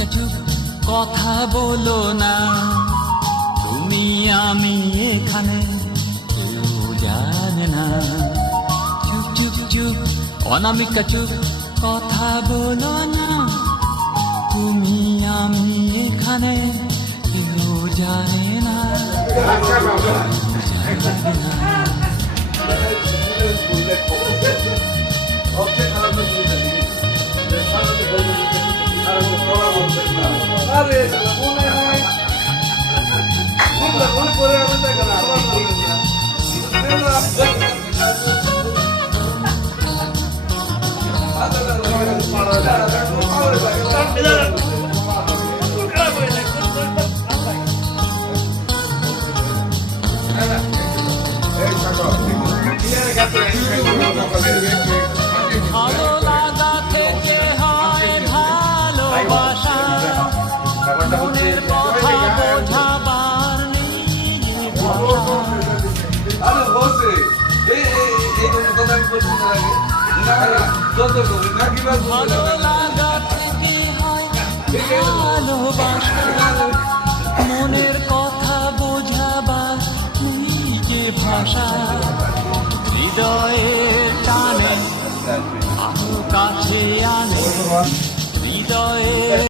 অনামিকা চুপ, কথা বলো না, তুমি আমি এখানে কেউ জানে না। চুপ চুপ চুপ, অনামিকা চুপ, কথা বলো না, তুমি আমি এখানে কেউ জানে না। ভালো লাগা থেকে হয় ভালোবাসা, মনের কথা বোঝাবার নেই ভাষা। ভালো লাগা থেকে হয়